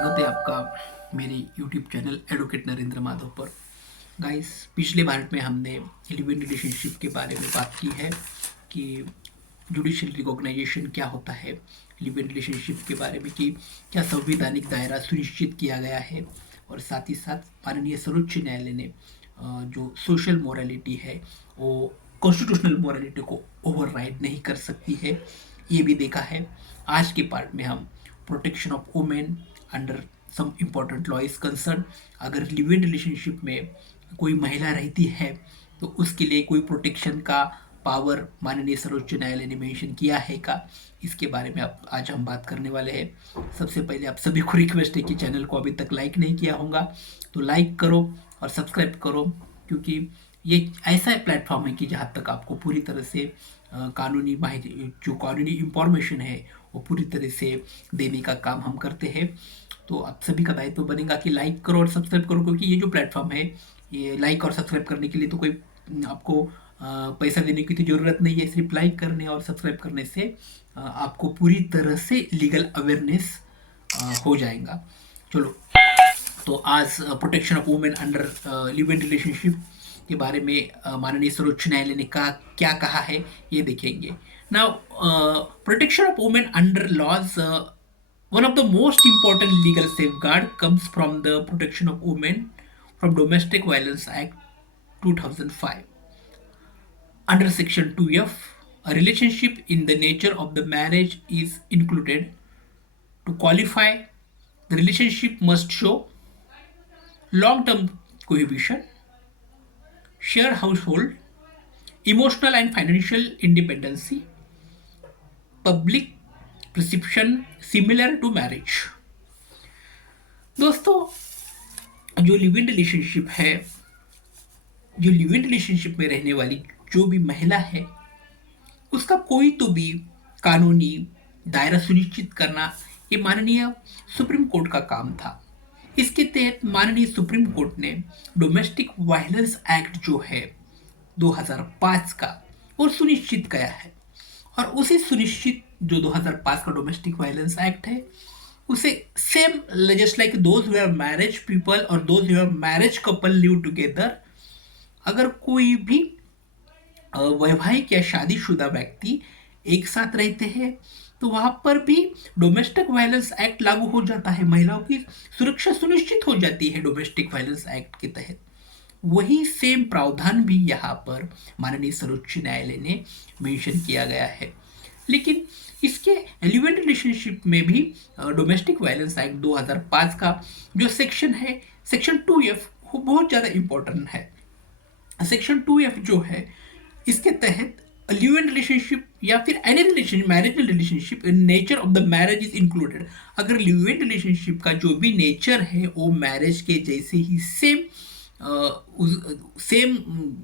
स्वागत है आपका मेरे YouTube channel advocate Narendra Madhav पर। गाइस, पिछले पार्ट में हमने लिव इन रिलेशनशिप के बारे में बात की है कि जुडिशियल रिकॉग्नाइजेशन क्या होता है, लिव इन रिलेशनशिप के बारे में कि क्या संवैधानिक दायरा सुनिश्चित किया गया है, और साथ ही साथ माननीय सर्वोच्च न्यायालय ने जो सोशल मोरालिटी है वो कॉन्स्टिट्यूशनल मोरालिटी को ओवरराइड नहीं कर सकती है, ये भी देखा है। आज के पार्ट में हम protection of women under some important law is concern, अगर लिव इन रिलेशनशिप में कोई महिला रहती है तो उसके लिए कोई प्रोटेक्शन का पावर माननीय सर्वोच्च न्यायालय ने मेंशन किया है का, इसके बारे में अब आज हम बात करने वाले हैं। सबसे पहले आप सभी को रिक्वेस्ट है कि चैनल को अभी तक लाइक नहीं किया होगा तो लाइक करो और सब्सक्राइब करो, क्योंकि ये ऐसा प्लेटफॉर्म है कि जहाँ तक आपको पूरी तरह से कानूनी माहिती, जो कानूनी इंफॉर्मेशन है वो पूरी तरह से देने का काम हम करते हैं। तो आप सभी का दायित्व बनेगा कि लाइक करो और सब्सक्राइब करो, क्योंकि ये जो प्लेटफॉर्म है, ये लाइक और सब्सक्राइब करने के लिए तो कोई आपको पैसा देने की तो ज़रूरत नहीं है। सिर्फ लाइक करने और सब्सक्राइब करने से आपको पूरी तरह से लीगल अवेयरनेस हो जाएगा। चलो, तो आज protection of women under live in relationship के बारे में माननीय सर्वोच्च न्यायालय ने क्या कहा है ये देखेंगे। Now, protection of women under laws, one of the most important legal safeguard comes from the Protection of Women from Domestic Violence Act 2005. Under Section 2F, a relationship in the nature of the marriage is included. To qualify, the relationship must show long-term cohabitation, shared household, emotional and financial independency, public perception similar to marriage. दोस्तों, जो live in relationship है, जो live in relationship में रहने वाली जो भी महिला है, उसका कोई तो भी कानूनी दायरा सुनिश्चित करना ये माननीय सुप्रीम कोर्ट का काम था। इसके तहत माननीय सुप्रीम कोर्ट ने डोमेस्टिक वायलेंस एक्ट जो है 2005 का वो सुनिश्चित किया है, और उसे सुनिश्चित जो 2005 का डोमेस्टिक वायलेंस एक्ट है उसे same just like those who have marriage people और those who have marriage couple live together, अगर कोई भी वैवाहिक या शादीशुदा व्यक्ति एक साथ रहते हैं तो वहां पर भी डोमेस्टिक वायलेंस एक्ट लागू हो जाता है, महिलाओं की सुरक्षा सुनिश्चित हो जाती है डोमेस्टिक वायलेंस एक्ट के तहत। वही सेम प्रावधान भी यहाँ पर माननीय सर्वोच्च न्यायालय ने मेंशन किया गया है। लेकिन इसके लिव इन रिलेशनशिप में भी डोमेस्टिक वायलेंस एक्ट 2005 का जो सेक्शन है, सेक्शन 2F, वो बहुत ज़्यादा इम्पोर्टेंट है। सेक्शन 2F जो है, इसके तहत लिव इन रिलेशनशिप या फिर any relation marital relationship in nature of the marriage is included, अगर लिव इन रिलेशनशिप का जो भी नेचर है वो मैरिज के जैसे ही सेम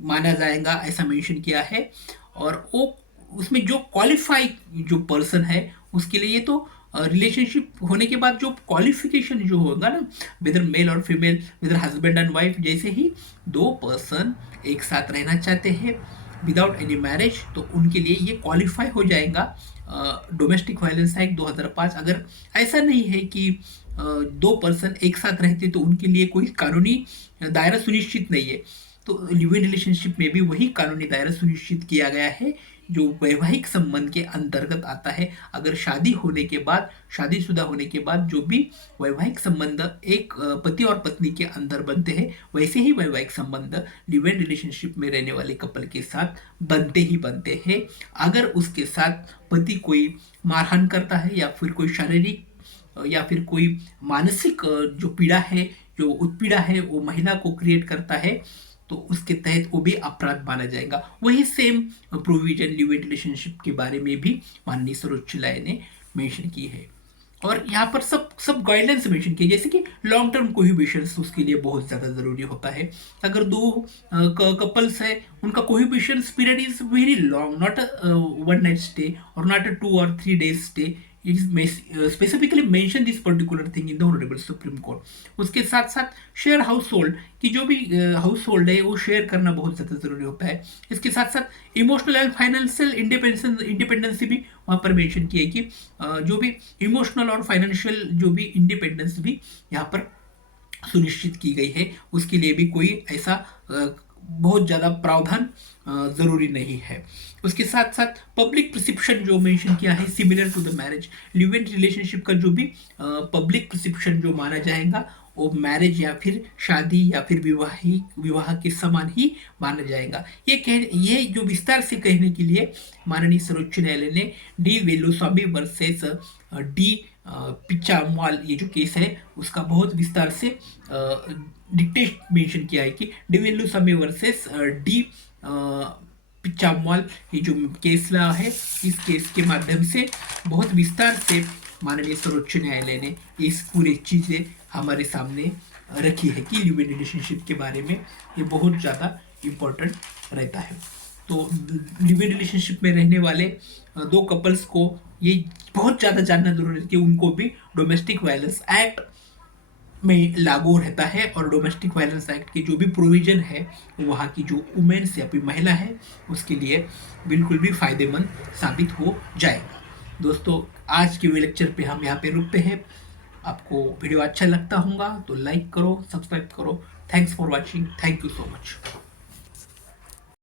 माना जाएगा, ऐसा मेंशन किया है। और वो उसमें जो क्वालिफाई जो पर्सन है उसके लिए ये तो रिलेशनशिप होने के बाद जो क्वालिफिकेशन जो होगा ना, वेदर मेल और female, whether husband and wife, जैसे ही दो पर्सन एक साथ रहना चाहते हैं विदाउट एनी मैरिज तो उनके लिए ये क्वालिफाई हो जाएगा डोमेस्टिक वायलेंस एक्ट 2005। अगर ऐसा नहीं है कि दो पर्सन एक साथ रहते तो उनके लिए कोई कानूनी दायरा सुनिश्चित नहीं है, तो लिव इन रिलेशनशिप में भी वही कानूनी दायरा सुनिश्चित किया गया है जो वैवाहिक संबंध के अंतर्गत आता है। अगर शादी होने के बाद, शादीशुदा होने के बाद जो भी वैवाहिक संबंध एक पति और पत्नी के अंदर बनते हैं, वैसे ही वैवाहिक संबंध लिव इन रिलेशनशिप में रहने वाले कपल के साथ बनते ही बनते हैं। अगर उसके साथ पति कोई मारहान करता है या फिर कोई शारीरिक या फिर कोई मानसिक जो पीड़ा है, जो उत्पीड़ा है वो महिला को क्रिएट करता है, तो उसके तहत वो भी अपराध माना जाएगा। वही same provision live in relationship के बारे में भी माननीय सर्वोच्च न्यायालय ने मेंशन की है। और यहाँ पर सब गाइडलाइंस मेंशन किए, जैसे कि लॉन्ग टर्म कोहिबिशन उसके लिए बहुत ज़्यादा ज़रूरी होता है। अगर दो कपल्स है, उनका cohabitation period is very long, not a 1 night stay और नॉट अ 2 और 3 days stay, it is specifically mention this particular thing in the honourable supreme court. उसके साथ साथ शेयर हाउस होल्ड की जो भी हाउस होल्ड है वो शेयर करना बहुत ज़्यादा ज़रूरी होता है। इसके साथ साथ इमोशनल एंड फाइनेंशियल इंडिपेंडेंसी भी वहाँ पर मेंशन की है कि जो भी इमोशनल और फाइनेंशियल जो भी इंडिपेंडेंस भी यहाँ पर सुनिश्चित की गई है, उसके लिए भी कोई ऐसा बहुत ज़्यादा प्रावधान ज़रूरी नहीं है। उसके साथ साथ पब्लिक प्रिसिप्शन जो मेंशन किया है similar to the marriage, live in relationship का जो भी पब्लिक प्रिसिप्शन जो माना जाएगा वो मैरिज या फिर शादी या फिर विवाह के समान ही माना जाएगा। ये जो विस्तार से कहने के लिए माननीय सर्वोच्च न्यायालय ने डी वेलुस्वामी वर्सेस डी पिचामवाल ये जो केस है उसका बहुत विस्तार से डिक्टेट मेंशन किया है कि डी वेलुस्वामी वर्सेस डी पिचामवाल ये जो केस रहा है, इस केस के माध्यम से बहुत विस्तार से माननीय सर्वोच्च न्यायालय ने इस पूरी चीज़ें हमारे सामने रखी है कि लिव इन रिलेशनशिप के बारे में ये बहुत ज़्यादा इम्पोर्टेंट रहता है। तो लिव इन रिलेशनशिप में रहने वाले दो कपल्स को ये बहुत ज़्यादा जानना जरूरी है कि उनको भी डोमेस्टिक वायलेंस एक्ट में लागू रहता है और डोमेस्टिक वायलेंस एक्ट की जो भी प्रोविजन है वहाँ की जो वुमेन्स या फिर महिला है उसके लिए बिल्कुल भी फायदेमंद साबित हो जाएगा। दोस्तों आज के लेक्चर पे हम यहाँ पे रुकते हैं। आपको वीडियो अच्छा लगता होगा तो लाइक करो, सब्सक्राइब करो। Thanks for watching, thank you so much.